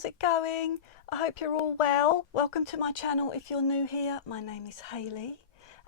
how's it going? I hope you're all well. Welcome to my channel if you're new here. My name is Hayley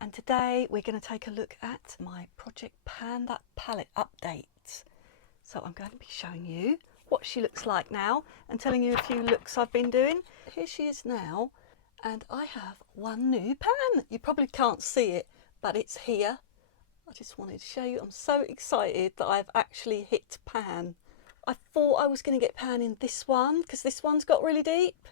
and today we're going to take a look at my Project Pan That palette update. So I'm going to be showing you what she looks like now and telling you a few looks I've been doing. Here she is now and I have one new pan. You probably can't see it, but it's here. I just wanted to show you. I'm so excited that I've actually hit pan. I thought I was going to get pan in this one because this one's got really deep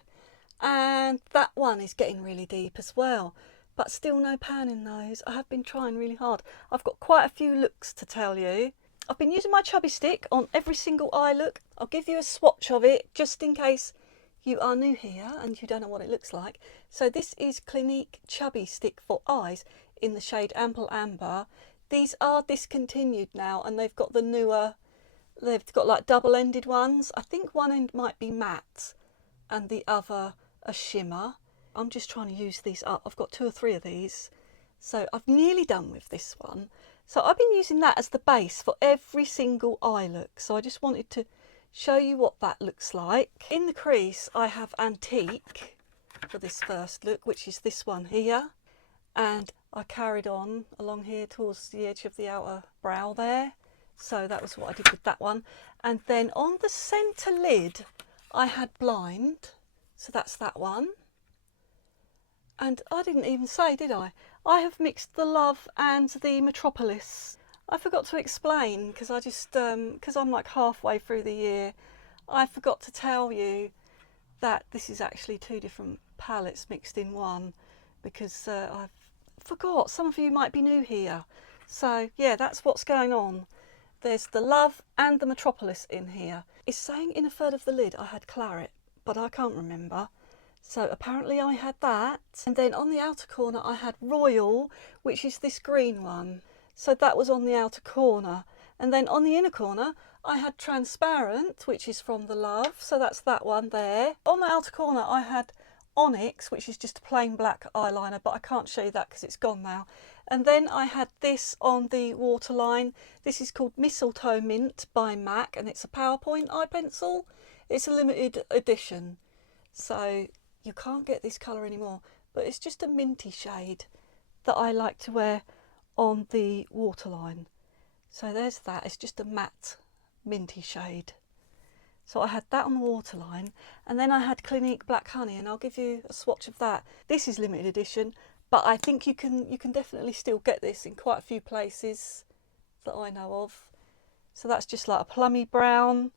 and that one is getting really deep as well, but still no pan in those. I have been trying really hard. I've got quite a few looks to tell you. I've been using my chubby stick on every single eye look. I'll give you a swatch of it just in case you are new here and you don't know what it looks like. So this is Clinique Chubby Stick for Eyes in the shade Ample Amber. These are discontinued now and they've got the newer, they've got like double-ended ones. I think one end might be matte and the other a shimmer. I'm just trying to use these up. I've got 2 or 3 of these. So I've nearly done with this one. So I've been using that as the base for every single eye look. So I just wanted to show you what that looks like. In the crease I have Antique for this first look, which is this one here. And I carried on along here towards the edge of the outer brow there. So that was what I did with that one. And then on the centre lid, I had Blind. So that's that one. And I didn't even say, did I? I have mixed the Love and the Metropolis. I forgot to explain because I just, because I'm like halfway through the year, I forgot to tell you that this is actually 2 different palettes mixed in one because I forgot. Some of you might be new here. So yeah, that's what's going on. There's the Love and the Metropolis in here. It's saying in a third of the lid I had Claret, but I can't remember. So apparently I had that. And then on the outer corner I had Royal, which is this green one. So that was on the outer corner. And then on the inner corner I had Transparent, which is from the Love. So that's that one there. On the outer corner I had Onyx, which is just a plain black eyeliner, but I can't show you that because it's gone now. And then I had this on the waterline. This is called Mistletoe Mint by MAC and it's a PowerPoint eye pencil. It's a limited edition, so you can't get this colour anymore, but it's just a minty shade that I like to wear on the waterline. So there's that. It's just a matte minty shade. So I had that on the waterline, and then I had Clinique Black Honey, and I'll give you a swatch of that. This is limited edition, but I think you can definitely still get this in quite a few places that I know of. So that's just like a plummy brown.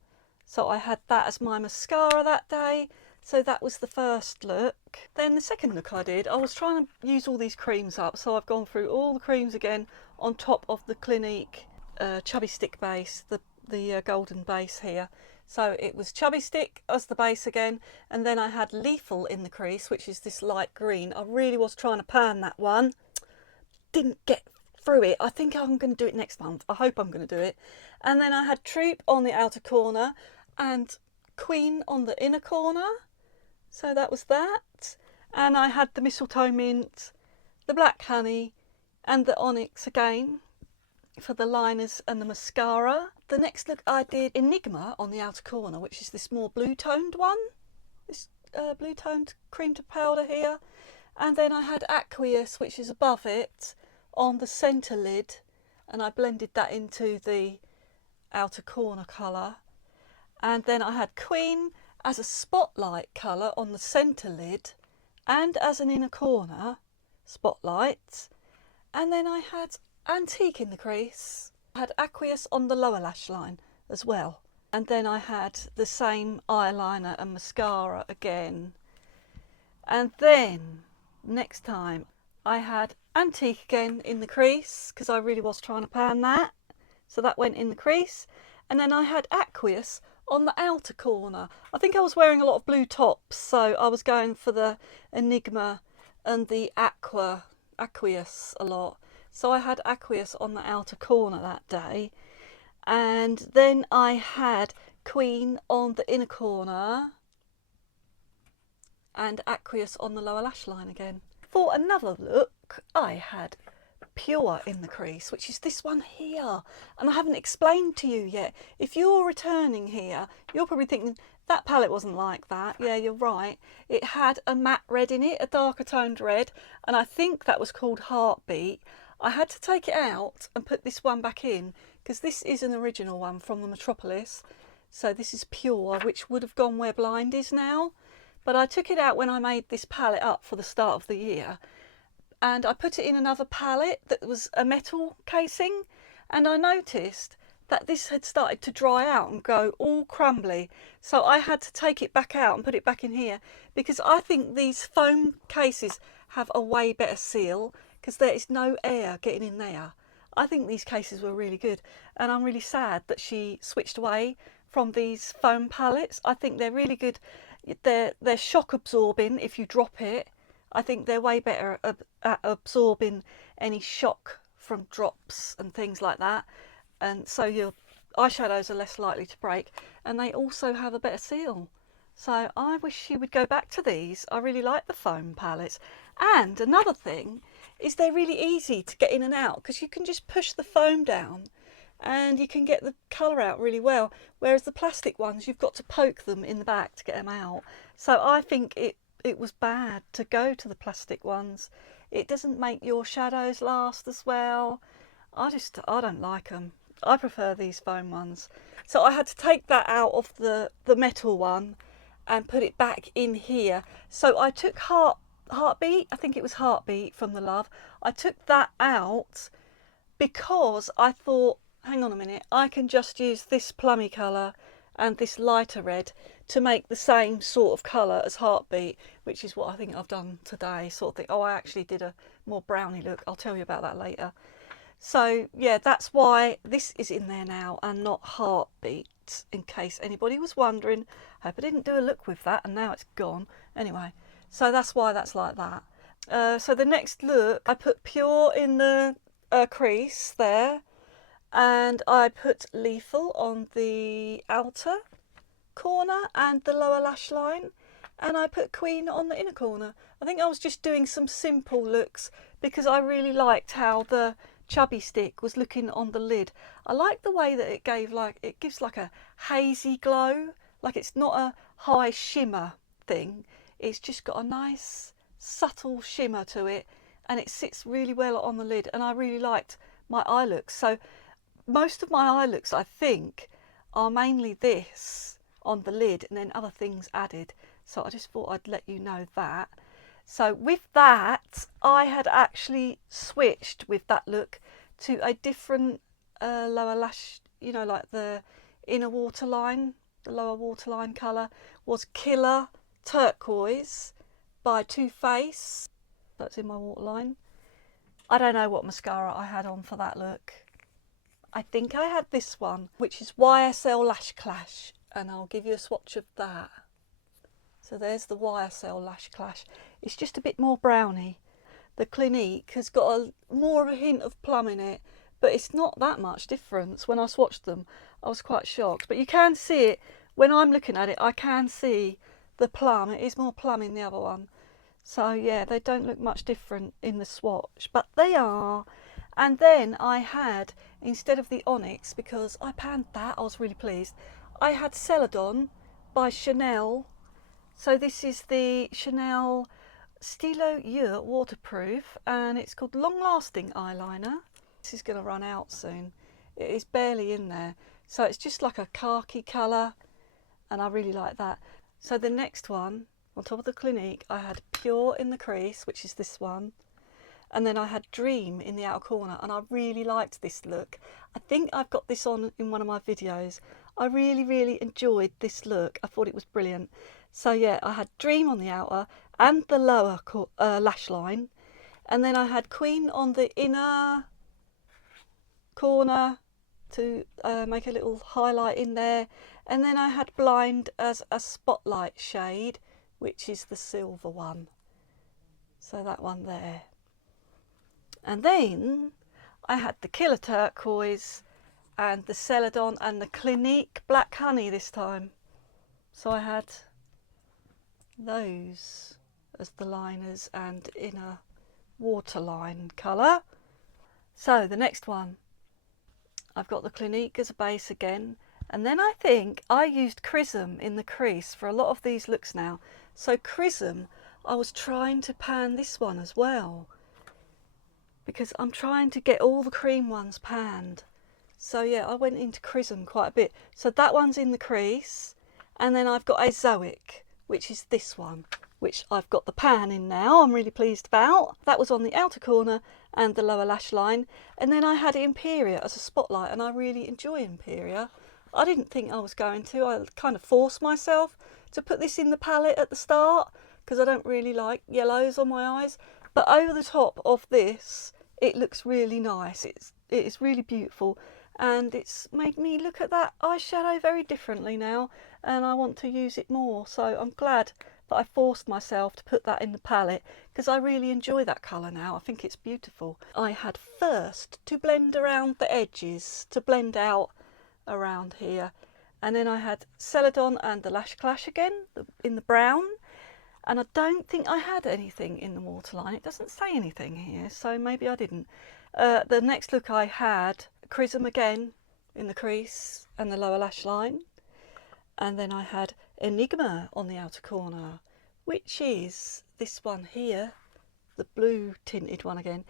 So I had that as my mascara that day. So that was the first look. Then the second look I did, I was trying to use all these creams up, so I've gone through all the creams again on top of the Clinique Chubby Stick base, the golden base here. So it was Chubby Stick as the base again, and then I had Lethal in the crease, which is this light green. I really was trying to pan that one. Didn't get through it. I think I'm going to do it next month. I hope I'm going to do it. And then I had Troop on the outer corner and Queen on the inner corner. So that was that. And I had the Mistletoe Mint, the Black Honey and the Onyx again for the liners and the mascara. The next look I did Enigma on the outer corner, which is this more blue toned one, this blue toned cream to powder here. And then I had Aqueous, which is above it, on the centre lid, and I blended that into the outer corner colour. And then I had Queen as a spotlight colour on the centre lid and as an inner corner spotlight. And then I had Antique in the crease. I had Aqueous on the lower lash line as well. And then I had the same eyeliner and mascara again. And then next time I had Antique again in the crease because I really was trying to pan that. So that went in the crease. And then I had Aqueous on the outer corner. I think I was wearing a lot of blue tops, so I was going for the Enigma and the Aqueous a lot. So I had Aqueous on the outer corner that day. And then I had Queen on the inner corner and Aqueous on the lower lash line again. For another look, I had Pure in the crease, which is this one here. And I haven't explained to you yet. If you're returning here, you're probably thinking, that palette wasn't like that. Yeah, you're right. It had a matte red in it, a darker toned red, and I think that was called Heartbeat. I had to take it out and put this one back in because this is an original one from the Metropolis. So this is Pure, which would have gone where Blind is now. But I took it out when I made this palette up for the start of the year. And I put it in another palette that was a metal casing. And I noticed that this had started to dry out and go all crumbly. So I had to take it back out and put it back in here because I think these foam cases have a way better seal because there is no air getting in there. I think these cases were really good, and I'm really sad that she switched away from these foam palettes. I think they're really good. They're shock absorbing if you drop it. I think they're way better at absorbing any shock from drops and things like that, and so your eyeshadows are less likely to break, and they also have a better seal. So I wish she would go back to these. I really like the foam palettes. And another thing is they're really easy to get in and out because you can just push the foam down and you can get the colour out really well, whereas the plastic ones you've got to poke them in the back to get them out. So I think it was bad to go to the plastic ones. It doesn't make your shadows last as well. I don't like them. I prefer these foam ones. So I had to take that out of the metal one and put it back in here. So I took Heartbeat, I think it was Heartbeat from the Love. I took that out because I thought, hang on a minute, I can just use this plummy colour and this lighter red to make the same sort of colour as Heartbeat, which is what I think I've done today. Sort of think, oh, I actually did a more browny look. I'll tell you about that later. So yeah, that's why this is in there now and not Heartbeat, in case anybody was wondering. I hope I didn't do a look with that and now it's gone. Anyway, so that's why that's like that. So the next look, I put Pure in the crease there, and I put Lethal on the outer corner and the lower lash line, and I put Queen on the inner corner. I think I was just doing some simple looks because I really liked how the chubby stick was looking on the lid. I like the way that it gives like a hazy glow, like it's not a high shimmer thing, it's just got a nice subtle shimmer to it, and it sits really well on the lid, and I really liked my eye looks. So most of my eye looks, I think, are mainly this on the lid and then other things added. So I just thought I'd let you know that. So with that, I had actually switched with that look to a different lower lash, you know, like the inner waterline, the lower waterline colour was Killer Turquoise by Too Faced. That's in my waterline. I don't know what mascara I had on for that look. I think I had this one, which is YSL Lash Clash, and I'll give you a swatch of that. So there's the YSL Lash Clash. It's just a bit more browny. The Clinique has got more of a hint of plum in it, but it's not that much difference. When I swatched them, I was quite shocked. But you can see it, when I'm looking at it, I can see the plum. It is more plum in the other one. So yeah, they don't look much different in the swatch, but they are. And then I had, instead of the Onyx, because I panned that, I was really pleased, I had Celadon by Chanel. So this is the Chanel Stylo Yeux waterproof, and it's called Long Lasting Eyeliner. This is going to run out soon. It is barely in there. So it's just like a khaki colour, and I really like that. So the next one, on top of the Clinique, I had Pure in the crease, which is this one. And then I had Dream in the outer corner, and I really liked this look. I think I've got this on in one of my videos. I really, really enjoyed this look. I thought it was brilliant. So yeah, I had Dream on the outer and the lower lash line. And then I had Queen on the inner corner to make a little highlight in there. And then I had Blind as a spotlight shade, which is the silver one. So that one there. And then I had the Killer Turquoise and the Celadon and the Clinique Black Honey this time. So I had those as the liners and inner waterline colour. So the next one, I've got the Clinique as a base again, and then I think I used Chrism in the crease for a lot of these looks now. So Chrism, I was trying to pan this one as well, because I'm trying to get all the cream ones panned. So yeah, I went into Chrism quite a bit. So that one's in the crease, and then I've got Azoic, which is this one, which I've got the pan in now. I'm really pleased about. That was on the outer corner and the lower lash line. And then I had Imperia as a spotlight, and I really enjoy Imperia. I didn't think I was going to. I kind of forced myself to put this in the palette at the start because I don't really like yellows on my eyes. But over the top of this, it looks really nice. It is really beautiful, and it's made me look at that eyeshadow very differently now, and I want to use it more. So I'm glad that I forced myself to put that in the palette because I really enjoy that colour now. I think it's beautiful. I had first to blend around the edges to blend out around here, and then I had Celadon and the Lash Clash again in the brown, and I don't think I had anything in the waterline. It doesn't say anything here, so maybe I didn't. The next look I had Chrism again in the crease and the lower lash line, and then I had Enigma on the outer corner, which is this one here, the blue tinted one again.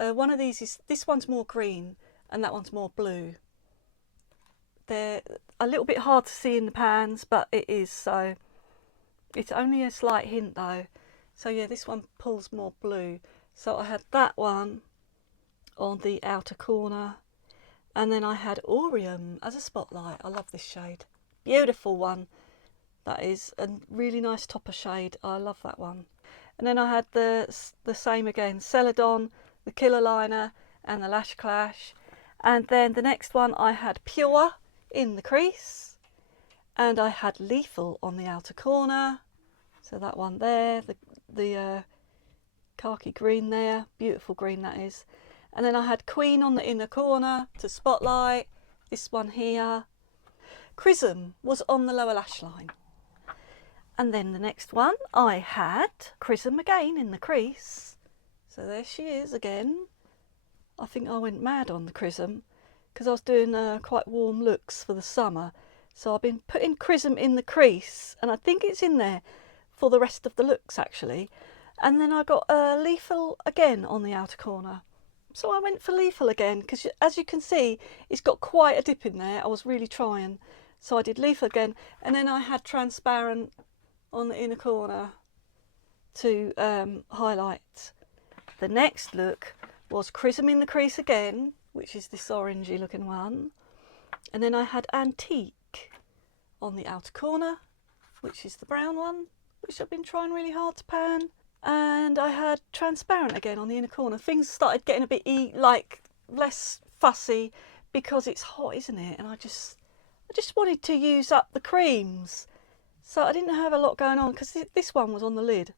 One of these is, this one's more green and that one's more blue. They're a little bit hard to see in the pans, but it is, so it's only a slight hint though. So yeah, this one pulls more blue. So I had that one on the outer corner, and then I had Aureum as a spotlight. I love this shade. Beautiful one. That is a really nice topper shade. I love that one. And then I had the same again, Celadon, the Killer Liner and the Lash Clash. And then the next one I had Pure in the crease, and I had Lethal on the outer corner. So that one there, the khaki green there, beautiful green that is. And then I had Queen on the inner corner to spotlight, this one here. Chrism was on the lower lash line. And then the next one I had Chrism again in the crease. So there she is again. I think I went mad on the Chrism because I was doing quite warm looks for the summer. So I've been putting Chrism in the crease, and I think it's in there for the rest of the looks actually. And then I got Lethal again on the outer corner. So I went for Lethal again because, as you can see, it's got quite a dip in there. I was really trying. So I did Lethal again, and then I had Transparent on the inner corner to highlight. The next look was Chrism in the crease again, which is this orangey looking one. And then I had Antique on the outer corner, which is the brown one, which I've been trying really hard to pan. And I had Transparent again on the inner corner. Things started getting a bit less fussy because it's hot, isn't it? And I just wanted to use up the creams. So I didn't have a lot going on because this one was on the lid.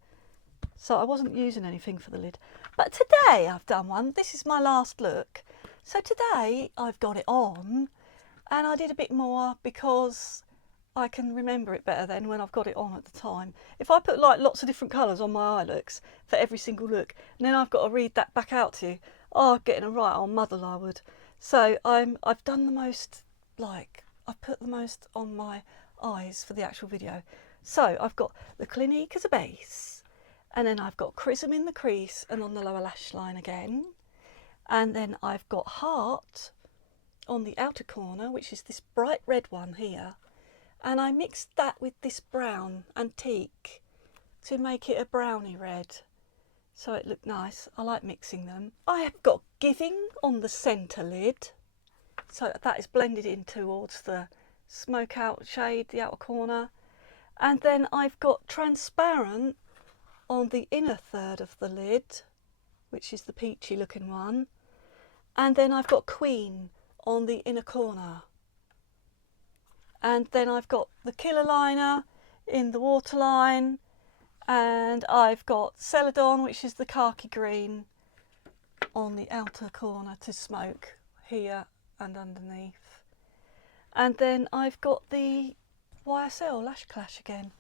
So I wasn't using anything for the lid. But today I've done one. This is my last look. So today I've got it on, and I did a bit more because I can remember it better than when I've got it on at the time. If I put like lots of different colours on my eye looks for every single look, and then I've got to read that back out to you, oh, getting a right old muddle I would. So I've done the most, I've put the most on my eyes for the actual video. So I've got the Clinique as a base, and then I've got Chrism in the crease and on the lower lash line again, and then I've got Heart on the outer corner, which is this bright red one here, and I mixed that with this brown Antique to make it a brownie red, so it looked nice. I like mixing them. I have got Giving on the centre lid, so that is blended in towards the smoke out shade, the outer corner. And then I've got Transparent on the inner third of the lid, which is the peachy looking one. And then I've got Queen on the inner corner. And then I've got the Killer Liner in the waterline, and I've got Celadon, which is the khaki green, on the outer corner to smoke here and underneath. And then I've got the YSL Lash Clash again.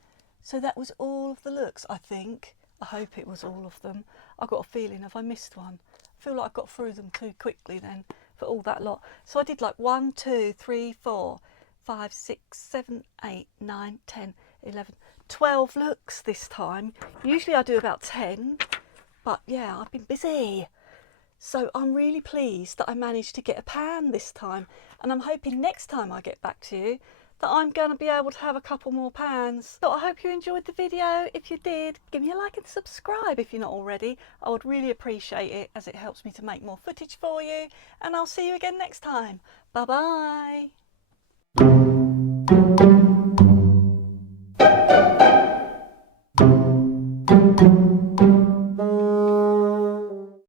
So that was all of the looks, I think. I hope it was all of them. I've got a feeling if I missed one, I feel like I got through them too quickly then for all that lot. So I did like 1, 2, 3, 4, 5, 6, 7, 8, 9, 10, 11, 12 looks this time. Usually I do about 10, but yeah, I've been busy. So I'm really pleased that I managed to get a pan this time, and I'm hoping next time I get back to you that I'm going to be able to have a couple more pans. So I hope you enjoyed the video. If you did, give me a like and subscribe if you're not already. I would really appreciate it, as it helps me to make more footage for you, and I'll see you again next time. Bye bye.